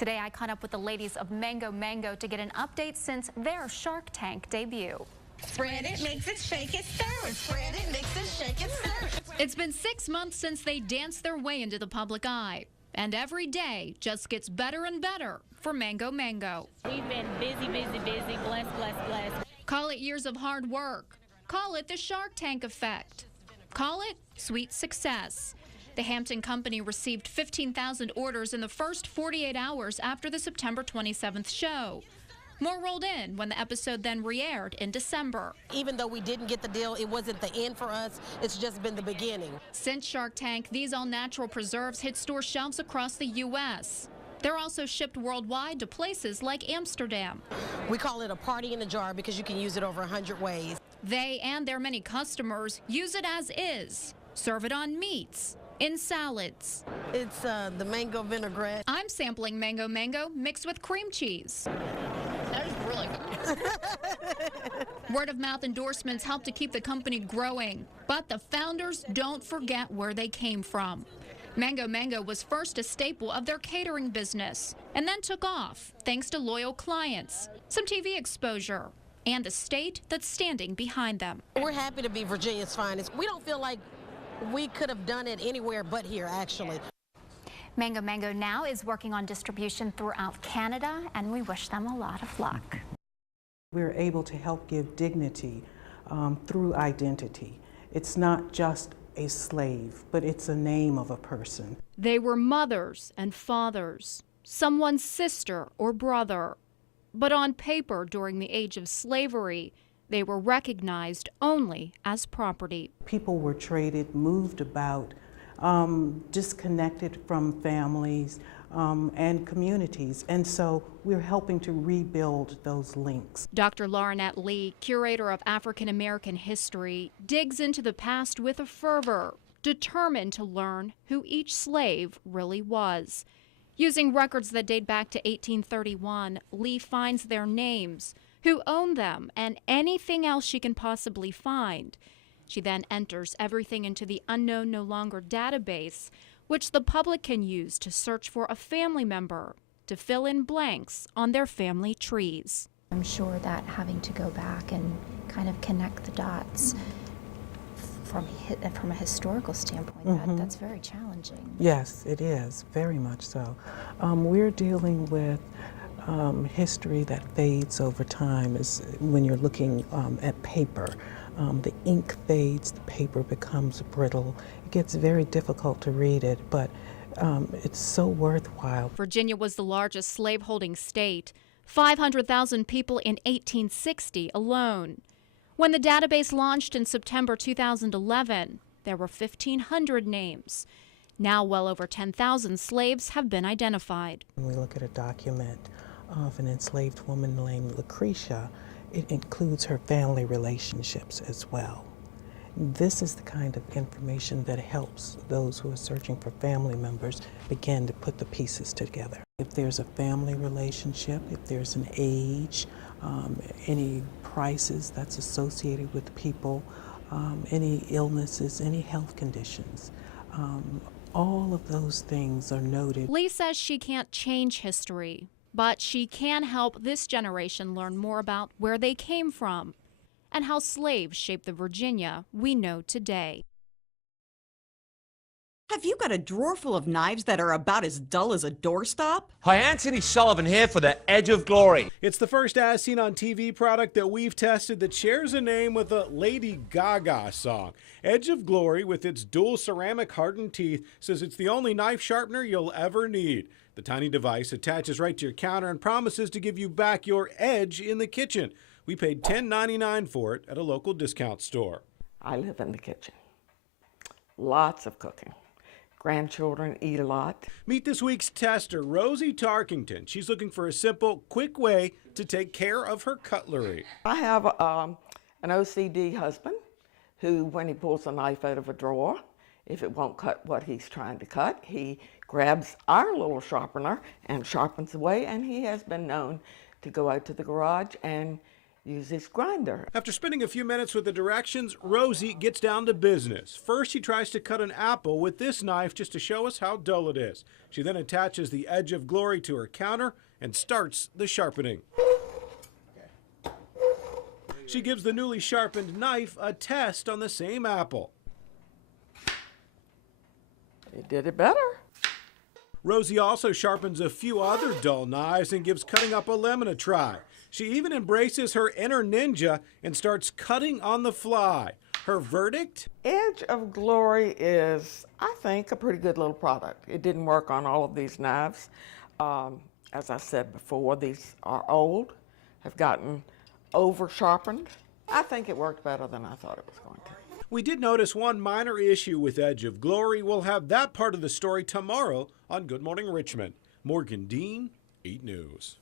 Today, I caught up with the ladies of Mango Mango to get an update since their Shark Tank debut. Spread it, mix it, shake it, stir it. Spread it, mix it, shake it, stir it. It's been 6 months since they danced their way into the public eye. And every day just gets better and better for Mango Mango. We've been busy, blessed. Call it years of hard work. Call it the Shark Tank effect. Call it sweet success. The Hampton Company received 15,000 orders in the first 48 hours after the September 27th show. More rolled in when the episode then re-aired in December. Even though we didn't get the deal, it wasn't the end for us. It's just been the beginning. Since Shark Tank, these all-natural preserves hit store shelves across the U.S. They're also shipped worldwide to places like Amsterdam. We call it a party in a jar because you can use it over 100 ways. They and their many customers use it as is. Serve it on meats, in salads. It's the mango vinaigrette. I'm sampling Mango Mango mixed with cream cheese. That is really good. Word of mouth endorsements help to keep the company growing, but the founders don't forget where they came from. Mango Mango was first a staple of their catering business and then took off thanks to loyal clients, some TV exposure, and the state that's standing behind them. We're happy to be Virginia's finest. We don't feel like we could have done it anywhere but here, actually. Mango Mango now is working on distribution throughout Canada, and we wish them a lot of luck. We're able to help give dignity through identity. It's not just a slave, but it's a name of a person. They were mothers and fathers, someone's sister or brother. But on paper, during the age of slavery, they were recognized only as property. People were traded, moved about, disconnected from families and communities. And so we're helping to rebuild those links. Dr. Laurinette Lee, curator of African American history, digs into the past with a fervor, determined to learn who each slave really was. Using records that date back to 1831, Lee finds their names, who owned them, and anything else she can possibly find. She then enters everything into the Unknown No Longer database, which the public can use to search for a family member, to fill in blanks on their family trees. I'm sure that having to go back and kind of connect the dots from a historical standpoint, that's very challenging. Yes, it is, very much so. We're dealing with history that fades over time. Is when you're looking at paper. The ink fades, the paper becomes brittle. It gets very difficult to read it, but it's so worthwhile. Virginia was the largest slaveholding state, 500,000 people in 1860 alone. When the database launched in September 2011, there were 1,500 names. Now well over 10,000 slaves have been identified. When we look at a document of an enslaved woman named Lucretia, it includes her family relationships as well. This is the kind of information that helps those who are searching for family members begin to put the pieces together. If there's a family relationship, if there's an age, any prices that's associated with people, any illnesses, any health conditions, all of those things are noted. Lee says she can't change history, but she can help this generation learn more about where they came from and how slaves shaped the Virginia we know today. Have you got a drawer full of knives that are about as dull as a doorstop? Hi, Anthony Sullivan here for the Edge of Glory. It's the first As Seen on TV product that we've tested that shares a name with a Lady Gaga song. Edge of Glory, with its dual ceramic hardened teeth, says it's the only knife sharpener you'll ever need. The tiny device attaches right to your counter and promises to give you back your edge in the kitchen. We paid $10.99 for it at a local discount store. I live in the kitchen. Lots of cooking. Grandchildren eat a lot. Meet this week's tester, Rosie Tarkington. She's looking for a simple, quick way to take care of her cutlery. I have an OCD husband who, when he pulls a knife out of a drawer, if it won't cut what he's trying to cut, he grabs our little sharpener and sharpens away, and he has been known to go out to the garage and use this grinder. After spending a few minutes with the directions, Rosie gets down to business. First, she tries to cut an apple with this knife just to show us how dull it is. She then attaches the Edge of Glory to her counter and starts the sharpening. She gives the newly sharpened knife a test on the same apple. It did it better. Rosie also sharpens a few other dull knives and gives cutting up a lemon a try. She even embraces her inner ninja and starts cutting on the fly. Her verdict? Edge of Glory is, I think, a pretty good little product. It didn't work on all of these knives. As I said before, these are old, have gotten over-sharpened. I think it worked better than I thought it was going to. We did notice one minor issue with Edge of Glory. We'll have that part of the story tomorrow on Good Morning Richmond. Morgan Dean, 8 News.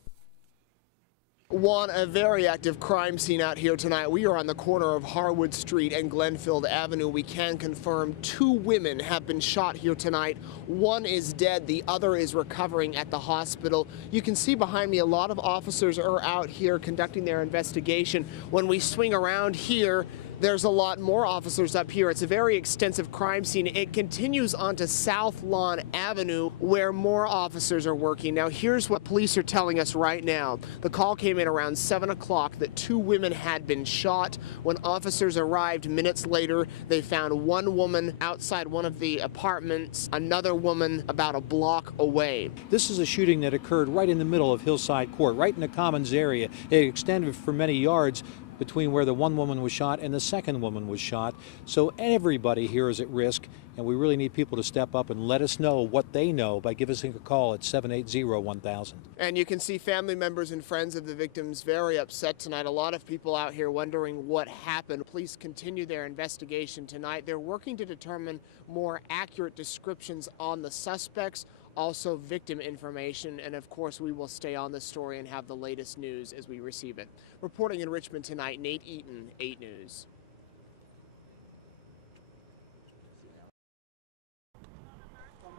A very active crime scene out here tonight. We are on the corner of Harwood Street and Glenfield Avenue. We can confirm 2 women have been shot here tonight. One is dead, the other is recovering at the hospital. You can see behind me a lot of officers are out here conducting their investigation. When we swing around here, there's a lot more officers up here. It's a very extensive crime scene. It continues onto South Lawn Avenue where more officers are working. Now, here's what police are telling us right now. The call came in around 7 o'clock that 2 women had been shot. When officers arrived minutes later, they found one woman outside one of the apartments, another woman about a block away. This is a shooting that occurred right in the middle of Hillside Court, right in the Commons area. It extended for many yards between where the one woman was shot and the second woman was shot. So everybody here is at risk, and we really need people to step up and let us know what they know by giving us a call at 780-1000. And you can see family members and friends of the victims very upset tonight. A lot of people out here wondering what happened. Police continue their investigation tonight. They're working to determine more accurate descriptions on the suspects, also victim information, and of course we will stay on the story and have the latest news as we receive it. Reporting in Richmond tonight, Nate Eaton, 8 News.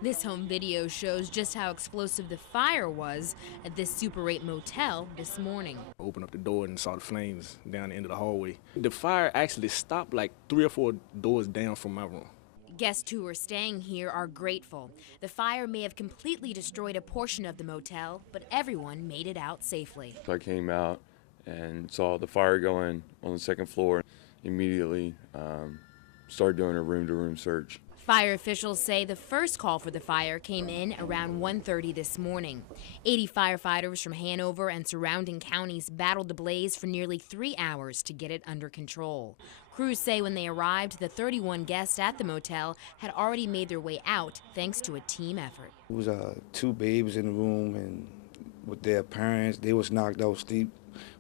This home video shows just how explosive the fire was at this Super 8 motel this morning. I opened up the door and saw the flames down the end of the hallway. The fire actually stopped like 3 or 4 doors down from my room. Guests who are staying here are grateful. The fire may have completely destroyed a portion of the motel, but everyone made it out safely. So I came out and saw the fire going on the 2nd floor. Immediately started doing a room-to-room search. Fire officials say the first call for the fire came in around 1:30 this morning. 80 firefighters from Hanover and surrounding counties battled the blaze for nearly 3 hours to get it under control. Crews say when they arrived, the 31 guests at the motel had already made their way out thanks to a team effort. It was 2 babies in the room, and with their parents, they was knocked out asleep.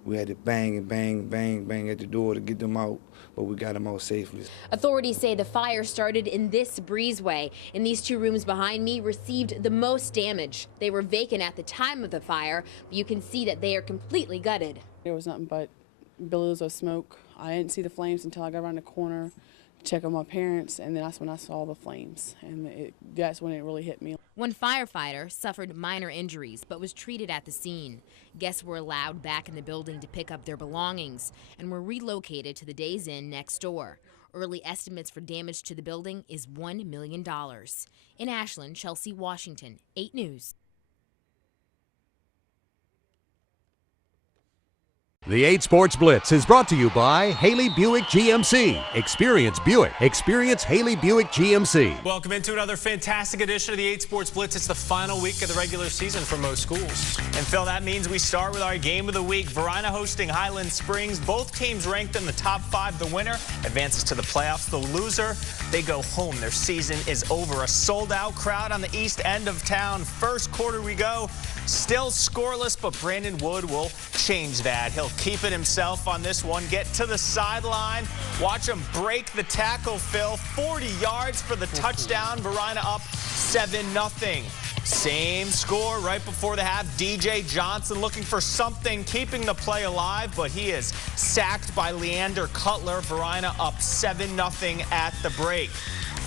We had to bang and bang, bang, bang at the door to get them out, but we got them out safely. Authorities say the fire started in this breezeway. In these 2 rooms behind me received the most damage. They were vacant at the time of the fire, but you can see that they are completely gutted. There was nothing but billows of smoke. I didn't see the flames until I got around the corner to check on my parents, and then that's when I saw the flames, and that's when it really hit me. One firefighter suffered minor injuries but was treated at the scene. Guests were allowed back in the building to pick up their belongings and were relocated to the Days Inn next door. Early estimates for damage to the building is $1 million. In Ashland, Chelsea, Washington, 8 News. The 8 Sports Blitz is brought to you by Haley Buick GMC. Experience Buick. Experience Haley Buick GMC. Welcome into another fantastic edition of the 8 Sports Blitz. It's the final week of the regular season for most schools. And Phil, that means we start with our game of the week. Varina hosting Highland Springs. Both teams ranked in the top 5. The winner advances to the playoffs. The loser, they go home. Their season is over. A sold-out crowd on the east end of town. First quarter we go. Still scoreless, but Brandon Wood will change that. He'll keep it himself on this one. Get to the sideline. Watch him break the tackle, Phil. 40 yards for the touchdown. Varina up 7-0. Same score right before the half. DJ Johnson looking for something, keeping the play alive, but he is sacked by Leander Cutler. Varina up 7-0 at the break.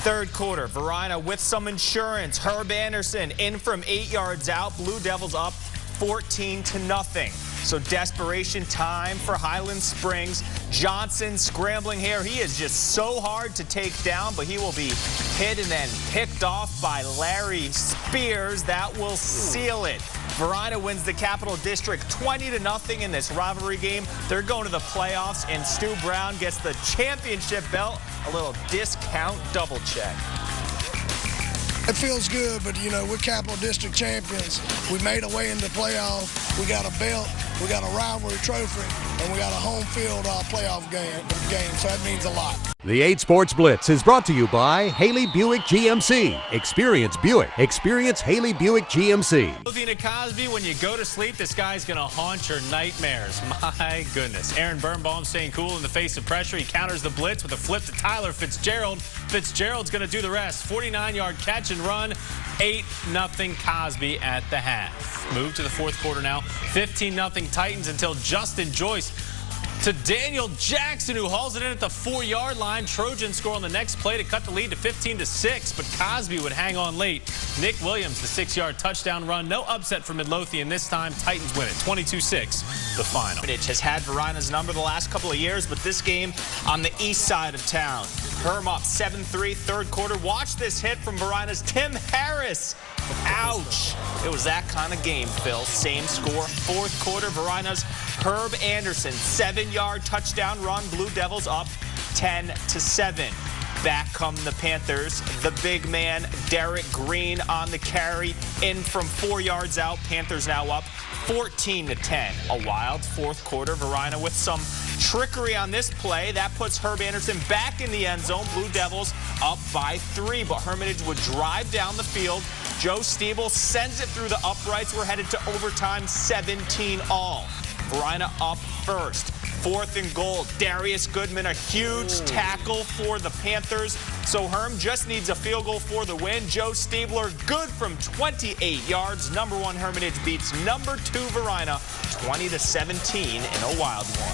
Third quarter, Varina with some insurance. Herb Anderson in from 8 yards out. Blue Devils up 14-0. So desperation time for Highland Springs. Johnson scrambling here. He is just so hard to take down, but he will be hit and then picked off by Larry Spears. That will seal it. Verina wins the Capital District 20-0 in this rivalry game. They're going to the playoffs, and Stu Brown gets the championship belt. A little discount double check. It feels good, but, you know, we're Capital District champions. We made our way into the playoff. We got a belt, we got a rivalry trophy, and we got a home field playoff game, so that means a lot. The 8 Sports Blitz is brought to you by Haley Buick GMC. Experience Buick. Experience Haley Buick GMC. Athena Cosby, when you go to sleep, this guy's going to haunt your nightmares. My goodness. Aaron Birnbaum staying cool in the face of pressure. He counters the blitz with a flip to Tyler Fitzgerald. Fitzgerald's going to do the rest. 49-yard catch and run. 8-0 Cosby at the half. Move to the fourth quarter now. 15-0 Titans until Justin Joyce to Daniel Jackson, who hauls it in at the 4-yard line. Trojans score on the next play to cut the lead to 15-6, but Cosby would hang on late. Nick Williams, the 6-yard touchdown run. No upset for Midlothian this time. Titans win it 22-6, the final. It has had Verina's number the last couple of years, but this game on the east side of town. Herm up 7-3, third quarter. Watch this hit from Verina's Tim Harris. Ouch. It was that kind of game, Phil. Same score. Fourth quarter, Verina's Herb Anderson, 7-yard touchdown run. Blue Devils up 10-7. Back come the Panthers. The big man, Derek Green, on the carry. In from 4 yards out. Panthers now up 14-10. A wild fourth quarter. Verina with some trickery on this play. That puts Herb Anderson back in the end zone. Blue Devils up by 3, but Hermitage would drive down the field. Joe Stiebel sends it through the uprights. We're headed to overtime, 17-all. Verina up first. 4th and goal. Darius Goodman, a huge tackle for the Panthers. So Herm just needs a field goal for the win. Joe Stiebler, good from 28 yards. Number 1 Hermitage beats number 2 Verina 20-17 in a wild one.